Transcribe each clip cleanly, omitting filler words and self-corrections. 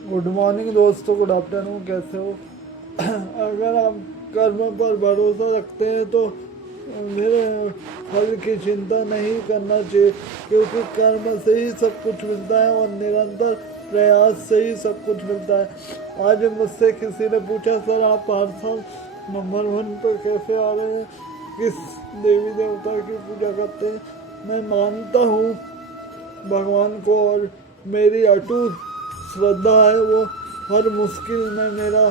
Good morning दोस्तों, good afternoon, कैसे हो? अगर आप कर्म पर भरोसा रखते हैं तो फिर फल की चिंता नहीं करना चाहिए, क्योंकि कर्म से ही सब कुछ मिलता है और निरंतर प्रयास से ही सब कुछ मिलता है। आज मुझसे किसी ने पूछा, सर आप हर साल नंबर 1 पर कैसे आ रहे हैं, किस देवी देवता की पूजा करते हैं? मैं मानता हूँ भगवान को और मेरी अटूट श्रद्धा है, वो हर मुश्किल में मेरा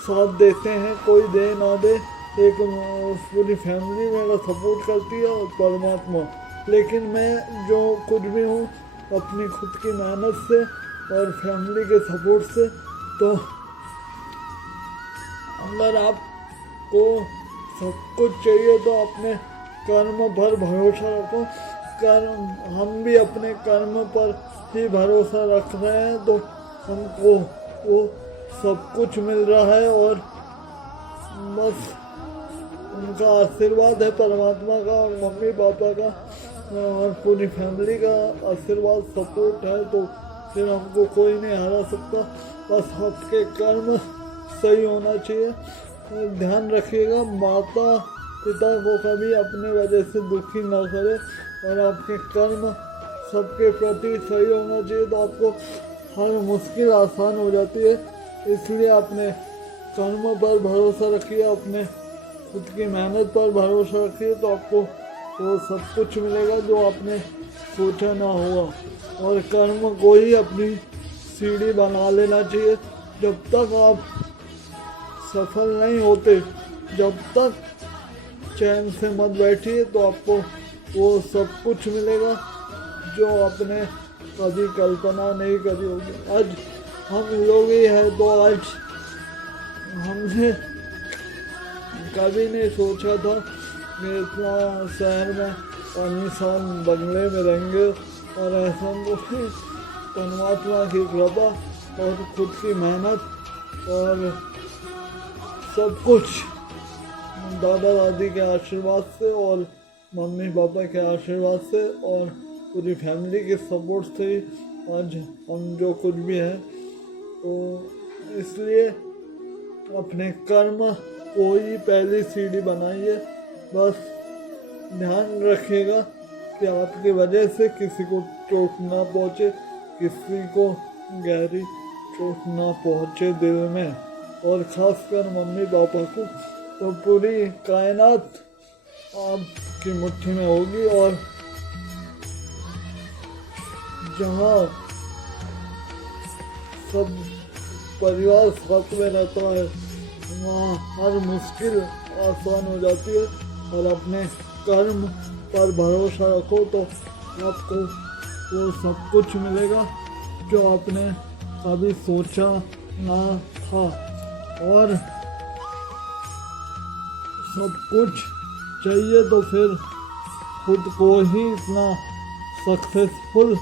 साथ देते हैं, कोई दे ना दे। एक पूरी फैमिली मेरा सपोर्ट करती है और परमात्मा। लेकिन मैं जो कुछ भी हूँ अपनी खुद की मेहनत से और फैमिली के सपोर्ट से। तो अगर आपको सब कुछ चाहिए तो अपने कर्म पर भरोसा रखो। कर्म, हम भी अपने कर्म पर ही भरोसा रख रहे हैं तो हमको वो सब कुछ मिल रहा है, और बस उनका आशीर्वाद है, परमात्मा का और मम्मी पापा का और पूरी फैमिली का आशीर्वाद सपोर्ट है, तो फिर हमको कोई नहीं हरा सकता। बस आपके कर्म सही होना चाहिए। ध्यान रखिएगा, माता पिता को कभी अपने वजह से दुखी ना करे, और आपके कर्म सबके प्रति सही होना चाहिए, तो आपको हर मुश्किल आसान हो जाती है। इसलिए अपने कर्म पर भरोसा रखिए, अपने खुद की मेहनत पर भरोसा रखिए, तो आपको वो सब कुछ मिलेगा जो आपने सोचा ना होगा। और कर्म को ही अपनी सीढ़ी बना लेना चाहिए। जब तक आप सफल नहीं होते, जब तक चैन से मत बैठिए, तो आपको वो सब कुछ मिलेगा जो आपने कभी कल्पना नहीं करी होगी। आज हम लोग ही हैं, तो आज हमने कभी नहीं सोचा था कि इतना शहर में आलीशान बंगले में रहेंगे, और ऐसा तो परमात्मा की कृपा और खुद की मेहनत और सब कुछ दादा दादी के आशीर्वाद से और मम्मी पापा के आशीर्वाद से और पूरी फैमिली के सपोर्ट से ही आज हम जो कुछ भी हैं। तो इसलिए अपने कर्म को ही पहली सीढ़ी बनाइए। बस ध्यान रखिएगा कि आपकी वजह से किसी को चोट ना पहुँचे, किसी को गहरी चोट ना पहुँचे दिल में, और ख़ासकर मम्मी पापा को। तो पूरी कायनात आपकी मुट्ठी में होगी, और जहाँ सब परिवार साथ में रहता है वहाँ हर मुश्किल आसान हो जाती है। और अपने कर्म पर भरोसा रखो तो आपको वो सब कुछ मिलेगा जो आपने कभी सोचा ना था। और सब कुछ चाहिए तो फिर खुद को ही इतना सक्सेसफुल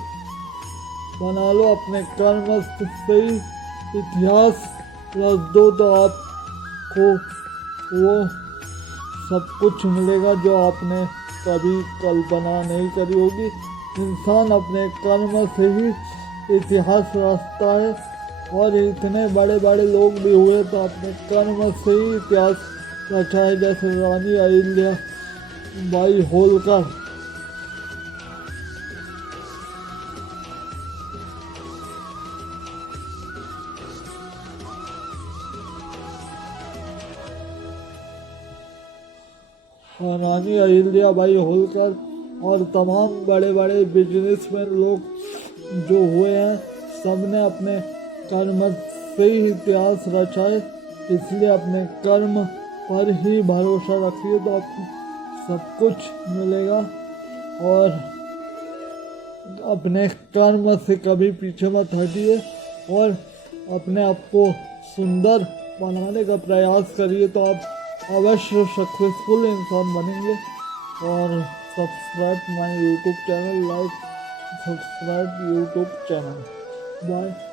बना लो, अपने कर्म से ही इतिहास रच दो, तो आपको वो सब कुछ मिलेगा जो आपने कभी कल्पना नहीं करी होगी। इंसान अपने कर्म से ही इतिहास रचता है, और इतने बड़े बड़े लोग भी हुए तो अपने कर्म से ही इतिहास रचा है, जैसे रानी अहिल्या बाई होलकर। रानी अहिल्या बाई होलकर और तमाम बड़े बड़े बिजनेसमैन लोग जो हुए हैं, सबने अपने कर्म से ही इतिहास रचा है। इसलिए अपने कर्म पर ही भरोसा रखिए तो आपको सब कुछ मिलेगा, और अपने कर्म से कभी पीछे मत हटिए, और अपने आप को सुंदर बनाने का प्रयास करिए, तो आप अवश्य सक्सेसफुल इंसान बनेंगे। और subscribe my YouTube channel, like subscribe YouTube channel. Bye.